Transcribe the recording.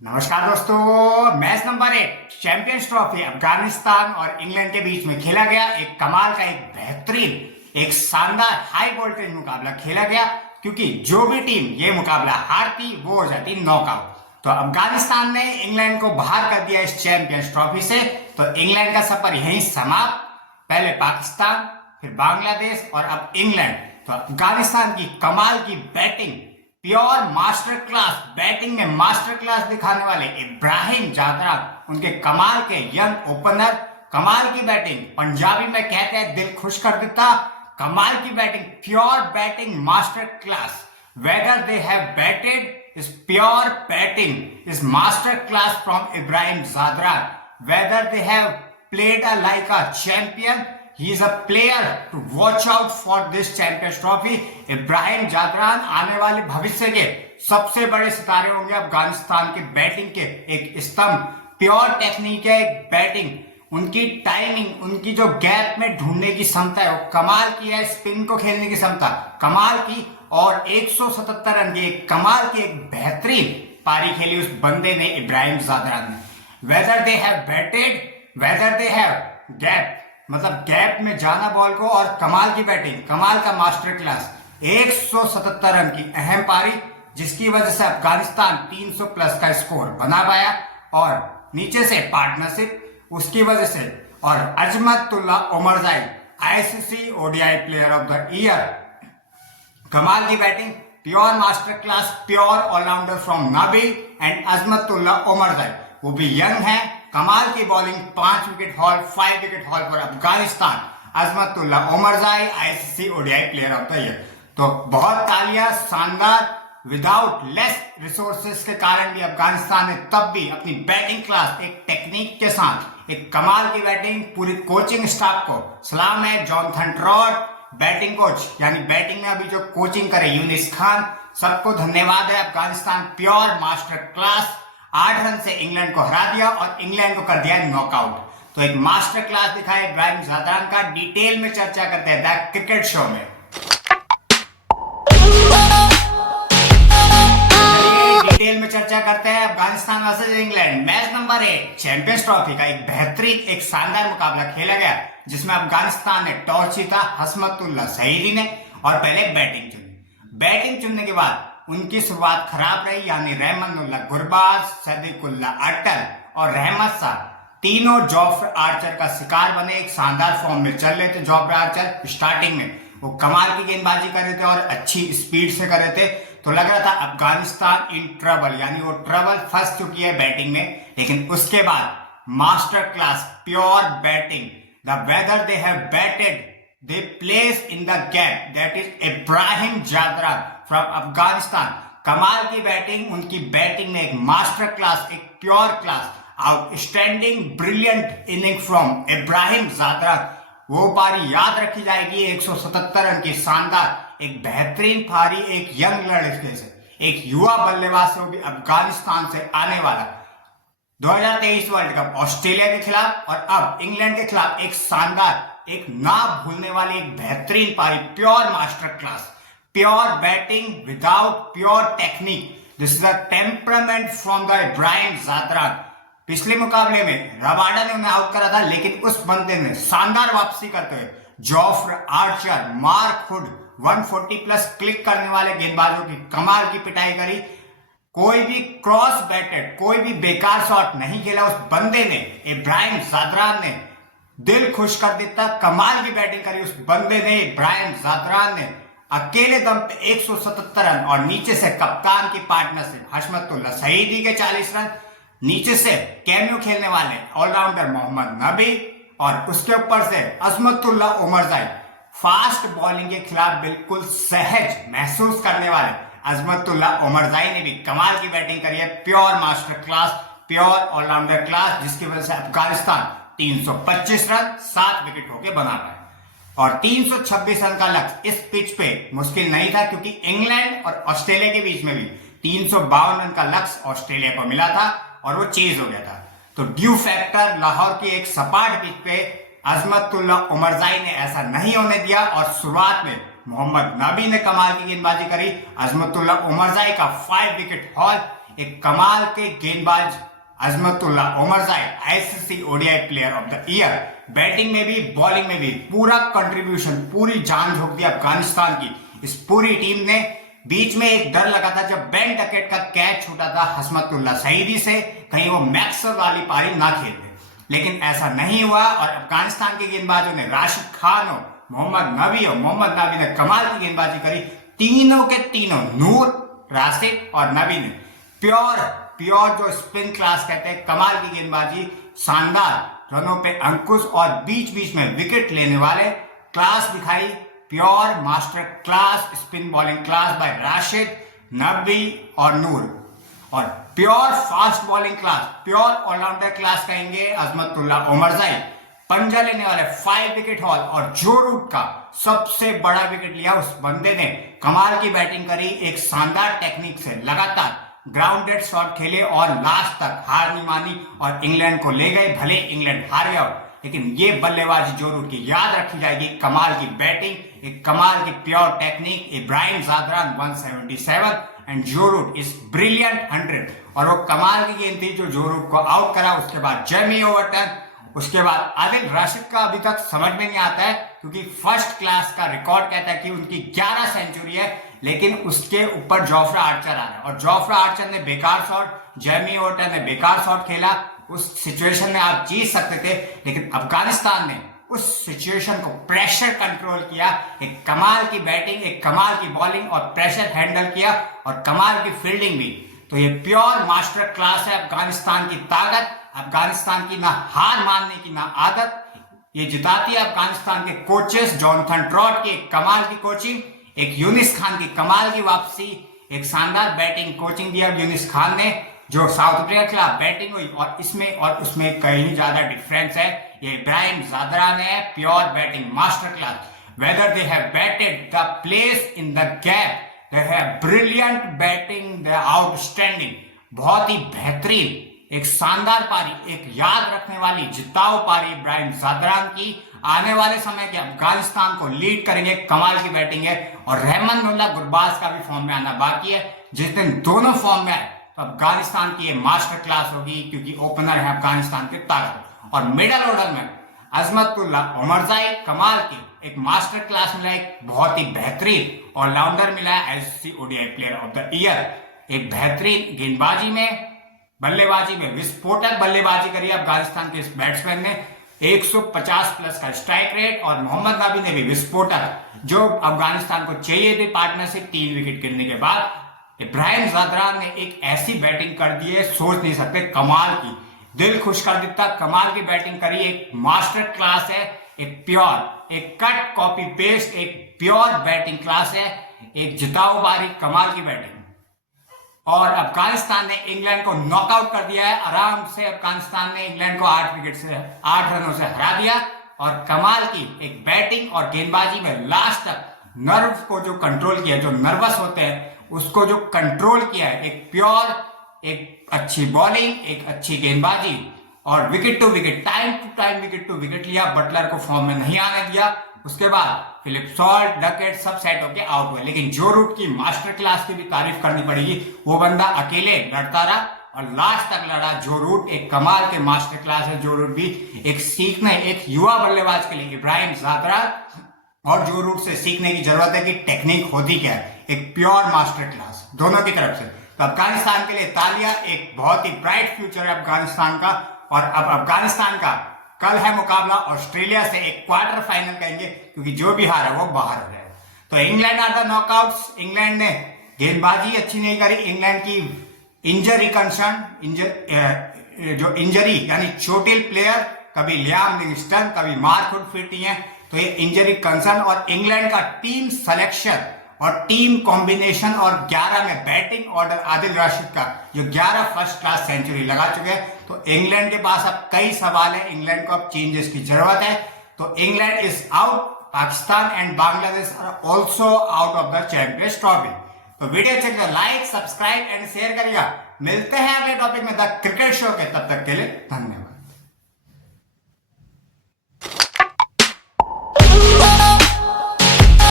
नमस्कार दोस्तों। Match number 8 champions trophy Afghanistan और इंग्लैंड के बीच में खेला गया। एक कमाल का, एक बेहतरीन, एक शानदार हाई वोल्टेज मुकाबला खेला गया, क्योंकि जो भी टीम ये मुकाबला हारती वो हो जाती नॉकआउट। तो अफगानिस्तान ने इंग्लैंड को बाहर कर दिया इस चैंपियंस ट्रॉफी से। तो इंग्लैंड का सफर यहीं समाप्त। पहले पाकिस्तान, फिर बांग्लादेश और अब इंग्लैंड। तो अफगानिस्तान की कमाल की batting, pure master class batting में मास्टर क्लास दिखाने वाले इब्राहिम जादरान, उनके कमाल के यंग ओपनर, कमाल की बैटिंग, पंजाबी में कहते हैं दिल खुश कर देता। कमाल की batting, pure batting master class. Whether they have batted is pure batting is master class from Ibrahim Zadran. Whether they have played like a champion, he is a player to watch out for this Champions Trophy। Ibrahim Zadran आने वाले भविष्य के सबसे बड़े सितारे होंगे अफगानिस्तान के batting के एक स्तंभ। प्योर टेक्निक है एक बैटिंग, उनकी टाइमिंग, उनकी जो गैप में ढूंढने की क्षमता है वो कमाल की है। स्पिन को खेलने की क्षमता कमाल की, और 177 रन की एक कमाल की, एक बेहतरीन पारी खेली उस बंदे ने, इब्राहिम जादरान ने। Whether they have batted, whether they have gap, मतलब गैप में जाना बॉल को, और कमाल की बैटिंग, कमाल का मास्टर क्लास। 177 रन की अहम पारी, जिसकी वजह से अफगानिस्तान 300 प्लस का स्कोर बना पाया, और नीचे से पार्टनरशिप उसकी वजह से। और Azmatullah Omarzai ICC ODI player of the year. कमाल की batting, pure master class, pure allrounder from Nabi and Azmatullah Omarzai, वो भी यंग है। कमाल की bowling, 5 wicket haul, 5 wicket haul पर Afghanistan. Azmatullah Omarzai ICC ODI player of the year. तो बहुत तालियां, शानदार। विदाउट लेस रिसोर्सेस के कारण भी अफगानिस्तान ने तब भी अपनी बैटिंग क्लास, एक टेक्निक के साथ, एक कमाल की बैटिंग, पूरी कोचिंग स्टाफ को सलाम है। जॉनथन ट्रॉट बैटिंग कोच, यानी बैटिंग में अभी जो कोचिंग करे यूनिस खान, सबको धन्यवाद है। Afghanistan pure master class, 8 run से इंग्लैंड को हरा दिया और इंग्लैंड को कर दिया नॉकआउट। तो एक मास्टर क्लास दिखाया इब्राहिम जादरान का। डिटेल में चर्चा करते हैं द क्रिकेट शो में। डिटेल में चर्चा करते हैं Afghanistan versus England, match number 8 champions trophy का एक बेहतरीन, एक शानदार मुकाबला खेला गया, जिसमें अफगानिस्तान ने टॉस जीता हसमतुल्ला सईदी ने, और पहले बैटिंग चुनी। बैटिंग चुनने के बाद उनकी शुरुआत खराब रही, यानी रहमानुल्लाह गुरबाज, सदीकुल्ला अटल और रहमत शाह, तीनों जॉफ्र आर्चर का शिकार बने। एक शानदार फॉर्म में चल रहे थे जॉफ्र आर्चर। स्टार्टिंग में वो कमाल की गेंदबाजी कर रहे थे और अच्छी स्पीड से कर रहे थे, तो लग रहा था अफगानिस्तान इन ट्रबल, यानी वो ट्रबल फंस चुकी है बैटिंग में। लेकिन उसके बाद master class pure batting, the whether they have batted, they placed in the gap, that is Ibrahim Zadran from Afghanistan. कमाल की बैटिंग, उनकी बैटिंग में एक मास्टर क्लास, एक pure class, outstanding brilliant inning from Ibrahim Zadran. वो पारी याद रखी जाएगी। 177 रन की शानदार, एक बेहतरीन पारी, एक यंग लड़के से, एक युवा बल्लेबाज से, वो भी अफगानिस्तान से आने वाला। 2023 वर्ल्ड कप ऑस्ट्रेलिया के खिलाफ और अब इंग्लैंड के खिलाफ एक शानदार, एक ना भूलने वाली, एक बेहतरीन पारी, pure master class, pure batting without pure technique. This is a temperament from the Ibrahim Zadran. पिछले मुकाबले में रबाडा ने उन्हें आउट करा था, लेकिन उस बंदे ने शानदार वापसी करते हुए Jofra Archer, Mark Wood, 140 plus click करने वाले गेंदबाजों की कमाल की पिटाई करी। कोई भी क्रॉस बैटेड, कोई भी बेकार शॉट नहीं खेला उस बंदे ने। इब्राहिम जादरान ने दिल खुश कर देता, कमाल की बैटिंग करी उस बंदे ने। इब्राहिम जादरान ने अकेले दम पे 177 रन, और नीचे से कप्तान की पार्टनरशिप हसमतुल्ला सईदी के 40 रन, नीचे से कैमियो खेलने वाले ऑलराउंडर मोहम्मद नबी, और उसके ऊपर से अजमतुल्ला ओमरजाई, फास्ट बॉलिंग के खिलाफ बिल्कुल सहज महसूस करने वाले अजमतुल्ला ओमरजाई ने भी कमाल की बैटिंग करी है। Pure master class, pure allrounder class, जिसकी वजह से अफगानिस्तान 325 रन 7 विकेट होके बना पाए। और 326 रन का लक्ष्य इस पिच पे मुश्किल नहीं था, क्योंकि इंग्लैंड और ऑस्ट्रेलिया के बीच में भी 352 रन का लक्ष्य ऑस्ट्रेलिया को मिला था, और वो चेज हो गया था। तो ड्यू फैक्टर लाहौर की एक सपाट पिच पे अजमतुल्ला ओमरजाई ने ऐसा नहीं होने दिया, और शुरुआत में मोहम्मद नबी ने कमाल की गेंदबाजी करी। अजमतुल्ला ओमरजाई का 5 विकेट हॉल, एक कमाल के गेंदबाज Azmatullah Omarzai ICC ODI player of the year. Batting में भी बॉलिंग में भी पूरा कंट्रीब्यूशन, पूरी जान झोंक दी अफगानिस्तान की इस पूरी टीम ने। बीच में एक डर लगा था जब बेन डकेट का कैच छूटा था हसमतुल्ला सईदी से, कहीं वो मैक्सवेल वाली पारी ना खेल दे, लेकिन ऐसा नहीं हुआ और अफगानिस्तान के गेंदबाजों ने, राशिद खान हो, मोहम्मद नबी ने कमाल की गेंदबाजी करी। तीनों के तीनों, नूर, राशिद और नबी ने प्योर जो स्पिन क्लास कहते हैं, कमाल की गेंदबाजी, शानदार रनों पे अंकुश और बीच बीच में विकेट लेने वाले क्लास दिखाई। Pure master class spin bowling class by Rashid, Nabi और नूर, और pure fast bowling class, pure allrounder class कहेंगे अजमतुल्ला ओमरजाई। पंजा लेने वाले 5 विकेट हॉल और जो रूट का सबसे बड़ा विकेट लिया उस बंदे ने कमाल की बैटिंग करी। एक शानदार टेक्निक से लगातार ग्राउंडेड शॉट खेले और लास्ट तक हार नहीं मानी और इंग्लैंड को ले गए। भले इंग्लैंड हार गया लेकिन ये बल्लेबाजी जो रूट की याद रखी जाएगी। कमाल की बैटिंग, एक कमाल की pure technique, Ibrahim Zadran 177 and जो रूट इज ब्रिलियंट 100, और वो कमाल की गेंद थी जो रूट को आउट करा। उसके बाद जेमी ओवरटन, उसके बाद आदिल राशिद का अभी तक समझ में नहीं आता है क्योंकि फर्स्ट क्लास का रिकॉर्ड कहता है कि उनकी 11 सेंचुरी है, लेकिन उसके ऊपर जोफ्रा आर्चर आ रहा है और जोफ्रा आर्चर ने बेकार शॉट, जेमी ओवरटन ने बेकार शॉट खेला। उस सिचुएशन में आप जीत सकते थे, लेकिन अफगानिस्तान ने उस सिचुएशन को प्रेशर कंट्रोल किया। एक कमाल की बैटिंग, एक कमाल की बॉलिंग और प्रेशर हैंडल किया और कमाल की फील्डिंग भी। तो ये प्योर मास्टर क्लास है अफगानिस्तान की ताकत, अफगानिस्तान की ना हार मानने की ना आदत। ये जिताती है अफगानिस्तान के कोचेस, जॉनथन ट्रॉट की एक कमाल की कोचिंग, एक यूनिस खान की कमाल की वापसी, एक शानदार बैटिंग कोचिंग दिया यूनिस खान ने। जो साउथ अफ्रीका के खिलाफ बैटिंग हुई और इसमें और उसमें कहीं ज्यादा डिफरेंस है। ये इब्राहिम ज़ादरान है, pure batting master class. Whether they have batted the place in the gap, they have brilliant batting, they outstanding, बहुत ही बेहतरीन, एक शानदार पारी, एक याद रखने वाली जिताऊ पारी इब्राहिम ज़ादरान की। आने वाले समय के अफगानिस्तान को लीड करेंगे, कमाल की बैटिंग है। और रहमानुल्लाह गुरबाज का भी फॉर्म में आना बाकी है। जिस दिन दोनों फॉर्म में आए तो अफगानिस्तान की ये मास्टर क्लास होगी, क्योंकि ओपनर है अफगानिस्तान के ताकत। और मिडल ऑर्डर में अजमतुल्ला ओमरजाई कमाल की एक मास्टर क्लास मिला, एक बहुत ही बेहतरीन ऑलराउंडर मिला है, ICC ODI player of the year. एक बेहतरीन गेंदबाजी में, बल्लेबाजी में विस्फोटक बल्लेबाजी करी अफगानिस्तान के इस बैट्समैन ने। 150 प्लस का स्ट्राइक रेट और मोहम्मद नबी ने भी विस्फोटक जो अफगानिस्तान को चाहिए थी पार्टनरशिप 3 विकेट गिरने के बाद। इब्राहिम ज़ादरान ने एक ऐसी बैटिंग कर दी है, सोच नहीं सकते, कमाल की, दिल खुश कर देता, कमाल की बैटिंग करी। एक मास्टर क्लास है, एक प्योर, एक कट कॉपी पेस्ट, एक प्योर बैटिंग क्लास है, एक जिताऊ बारी, कमाल की बैटिंग। और अफगानिस्तान ने इंग्लैंड को नॉकआउट कर दिया है आराम से। अफगानिस्तान ने इंग्लैंड को 8 रनों से हरा दिया और कमाल की एक बैटिंग और गेंदबाजी में लास्ट तक नर्व को जो कंट्रोल किया, जो नर्वस होते हैं उसको जो कंट्रोल किया है। एक प्योर, एक अच्छी बॉलिंग, एक अच्छी गेंदबाजी और wicket to wicket, time to time wicket to wicket लिया। बटलर को फॉर्म में नहीं आने दिया। उसके बाद फिलिप सॉल्ट, डकेट सब सेट होके आउट हुए। लेकिन जो रूट की मास्टर क्लास की भी तारीफ करनी पड़ेगी, वो बंदा अकेले लड़ता रहा और लास्ट तक लड़ा। जो रूट एक कमाल के मास्टर क्लास है। जो रूट भी एक सीखने, एक युवा बल्लेबाज के लिए इब्राहिम ज़ादरान, और जो रूट से सीखने की जरूरत है कि टेक्निक होती क्या है। एक प्योर मास्टर क्लास दोनों की तरफ से। तो अफगानिस्तान के लिए तालियां, एक बहुत ही ब्राइट फ्यूचर है अफगानिस्तान का। और अब अफगानिस्तान का कल है मुकाबला ऑस्ट्रेलिया से, एक क्वार्टर फाइनल कहेंगे, क्योंकि जो भी हारा वो बाहर हो जाएगा। तो England are the knockouts. England ने गेंदबाजी अच्छी नहीं करी। इंग्लैंड की इंजरी कंसर्न, जो इंजरी यानी चोटिल प्लेयर, कभी लियाम लिविंगस्टन, कभी मार्क वुड फिट नहीं है, तो ये इंजरी कंसर्न। और इंग्लैंड का टीम सिलेक्शन और टीम कॉम्बिनेशन और 11 में बैटिंग ऑर्डर आदिल राशिद का जो 11 फर्स्ट क्लास सेंचुरी लगा चुके हैं। तो इंग्लैंड के पास अब कई सवाल है। इंग्लैंड को अब चेंजेस की जरूरत है। तो England is out. Pakistan and Bangladesh are also out of the Champions Trophy. तो वीडियो अच्छी लगे लाइक, सब्सक्राइब एंड शेयर करिएगा। मिलते हैं अगले टॉपिक में द क्रिकेट शो के, तब तक के लिए धन्यवाद।